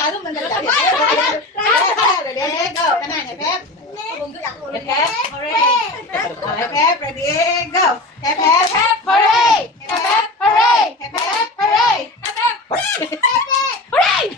tao luôn mình Ready, go. Cái này này phép. Phép, hooray. Phép, ready, go. Phép, hooray. Phép, hooray. Phép, hooray. Hooray.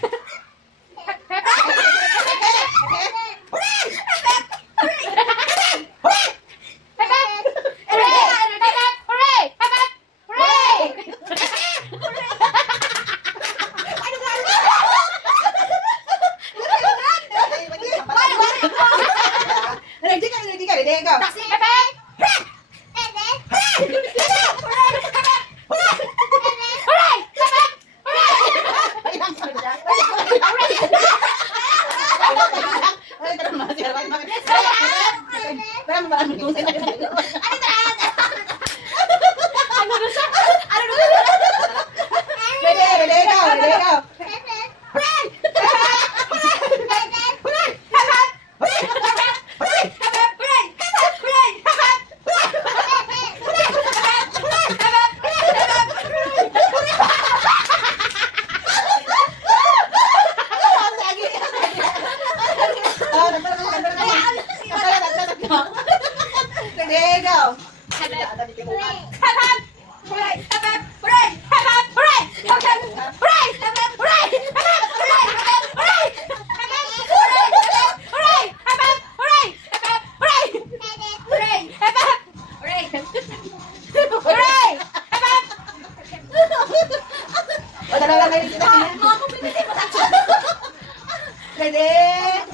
Ready, go. Ready,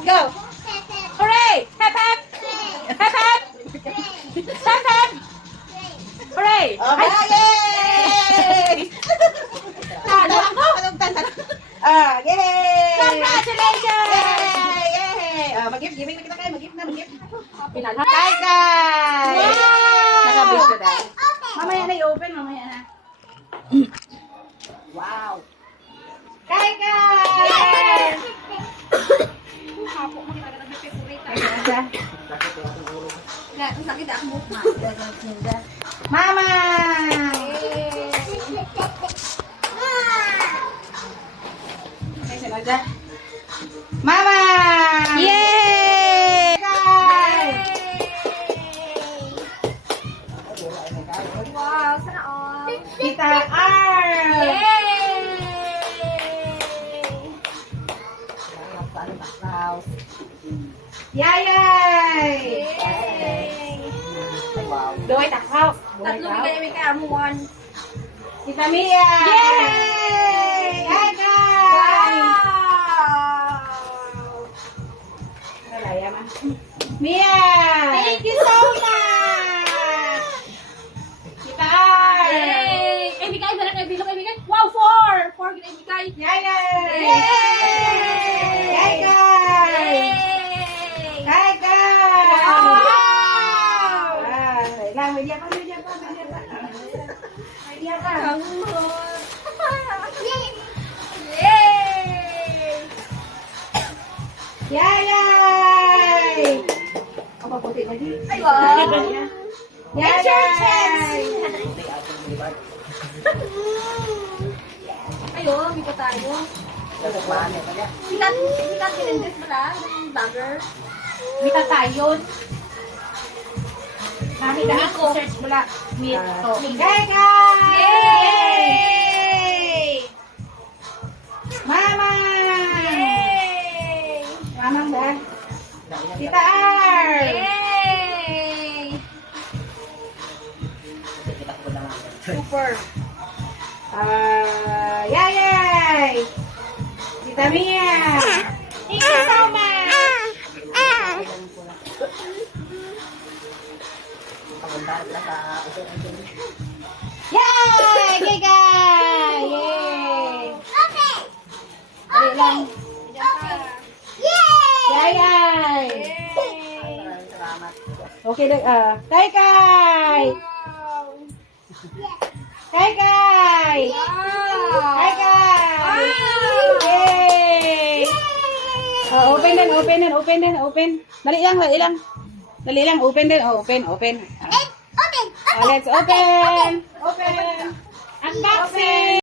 go. Hooray! Hep hep. Hep hep. Hep hep. Hooray! Okay, yay! Yay! Congratulations! Yay! Mag-gift, giving na kita kayo. Mag-gift na, mag-gift. Hi guys! Naka-gift na dahil. Mamaya na i-open, mamaya na. Wow! Hi guys! Mama! Mama! Yay! Wow, sana all. Kita Arl! Yayay! Doy takaw. Tatlo bigay namin kay Amuan. Kita Mia! Yay! Hi guys! Nalaya ma. Mia! Thank you so much! Kita Arl! Yay! Ay, bigay na lang kay Bilog. Ay, bigay. Wow, 4! 4 bigay bigay. Yayay! Yay! Hi guys! Hi guys! Wow! Lang, media pa. Media pa. Yay! Yayay! Apa puti lagi? Ay, wow! Yayay! Ayun, may pa tayo. Sikat kinendres ba lang? Yung vlogger? Mita tayo. Nakita Miko. ako. Search mo lang. Mito. Miko. Hey guys! Yay! Mama! Yay! Mamang ba? Kita Arl! Yay! Super! Yayay! Kita Mia! Thank you so much! Yay! Giga! Yay! Dali lang. Yayay! Okay, Kai Kai! Kai Kai! Kai Kai! Yay! Open. Dali lang, open din. Open. Let's open.